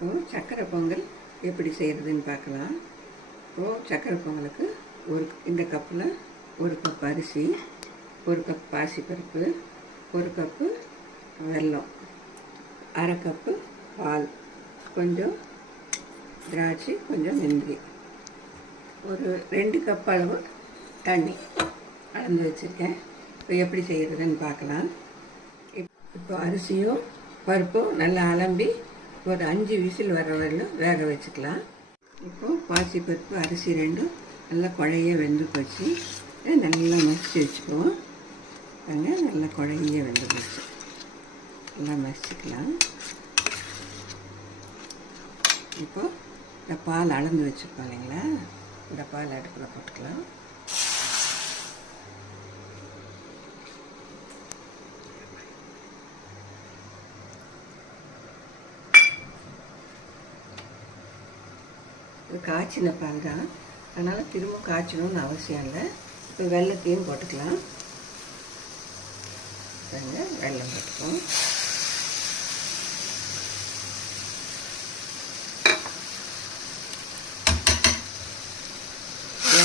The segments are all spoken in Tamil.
இப்போது சக்கரை பொங்கல் எப்படி செய்கிறதுன்னு பார்க்கலாம். இப்போது சக்கரை பொங்கலுக்கு இந்த கப்பில் 1 கப் அரிசி, 1 கப் பாசிப்பருப்பு, 1 கப்பு வெல்லம், 1/2 கப்பு பால், கொஞ்சம் திராட்சை, கொஞ்சம் முந்திரி, ஒரு 2 கப் அளவு தண்ணி அளந்து வச்சுருக்கேன். இப்போ எப்படி செய்கிறதுன்னு பார்க்கலாம். இப்போ அரிசியும் பருப்பும் நல்லா அலம்பி ஒரு 5 விசில் வர வரையிலும் வேக வச்சுக்கலாம். இப்போது பாசிப்பருப்பு அரிசி ரெண்டும் நல்லா குழைய வெந்து போச்சு. நல்லா மசிச்சு வச்சுக்குவோம். நல்லா குழைய வெந்து போச்சு. நல்லா மசிச்சுக்கலாம். இப்போது இந்த பால் அளந்து வச்சுருப்போம் இல்லைங்களா, இந்த பால் அடுப்பில் போட்டுக்கலாம். இது காய்ச்சின பால் தான், அதனால் திரும்ப காய்ச்சணும்னு அவசியம் இல்லை. இப்போ வெல்லத்தையும் போட்டுக்கலாம். வெல்லம் போட்டுக்குவோம்.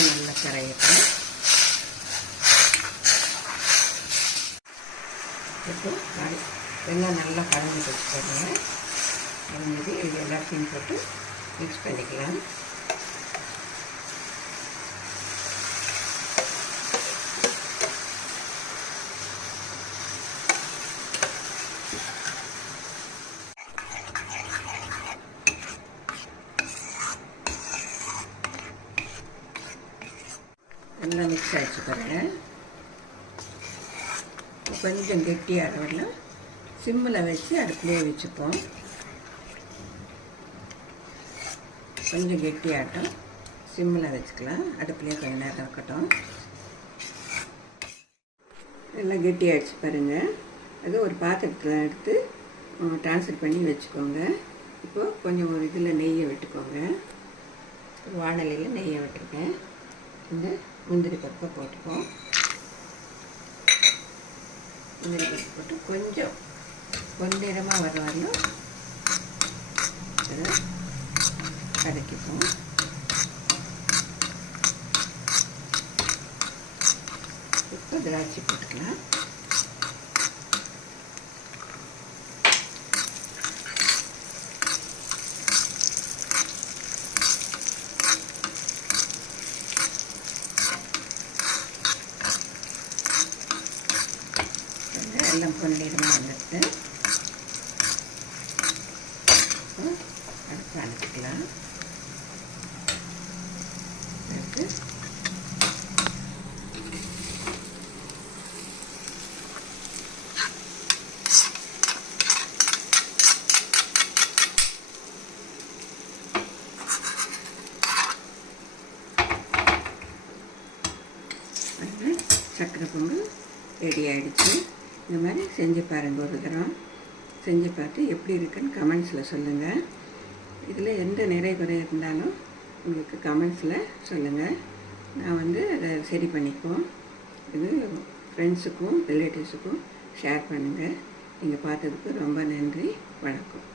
நல்லா கரையட்டும். இப்போ வெல்லம் நல்லா கலந்து வச்சுக்கோங்க. கலந்தது இது எல்லாத்தையும் போட்டு மிக்ஸ் பண்ணிக்கலாம். நல்லா மிக்ஸ் ஆகிடுச்சு பாருங்கள். கொஞ்சம் கெட்டியாக வரலாம். சிம்மில் வச்சு அடுப்புலேயே வச்சுப்போம். கொஞ்சம் கெட்டியாகட்டும், சிம்மில் வச்சுக்கலாம். அடுப்புலேயே கொஞ்சம் நேரம் இருக்கட்டும். எல்லாம் கெட்டியாகிடுச்சு பாருங்கள். அது ஒரு பாத்திரத்தில் எடுத்து ட்ரான்ஸ்ஃபர் பண்ணி வச்சுக்கோங்க. இப்போது கொஞ்சம் ஒரு இதில் நெய்யை விட்டுக்கோங்க. வாணலியில் நெய்யை விட்டுருக்கேன். இந்த முந்திரி பருப்பை போட்டுப்போம். முந்திரி பருப்பு போட்டு கொஞ்சம் பொன்னிறமாக வர வரணும் அதை வதக்கிப்போம். இப்போ திராட்சை போட்டுக்கலாம். எல்லாம் பொன்னிறமாக வந்துட்டு அடுப்பு அனுப்பிக்கலாம். சக்கரை பொங்கல் ரெடி ஆகிடுச்சு. இந்த மாதிரி செஞ்சு பாருங்கள். ஒரு தரம் செஞ்சு பார்த்து எப்படி இருக்குன்னு கமெண்ட்ஸில் சொல்லுங்கள். இதில் எந்த நிறை குறை இருந்தாலும் உங்களுக்கு கமெண்ட்ஸில் சொல்லுங்கள். நான் அதை சரி பண்ணிக்குவோம். இது ஃப்ரெண்ட்ஸுக்கும் ரிலேட்டிவ்ஸுக்கும் ஷேர் பண்ணுங்கள். நீங்கள் பார்த்ததுக்கு ரொம்ப நன்றி. வணக்கம்.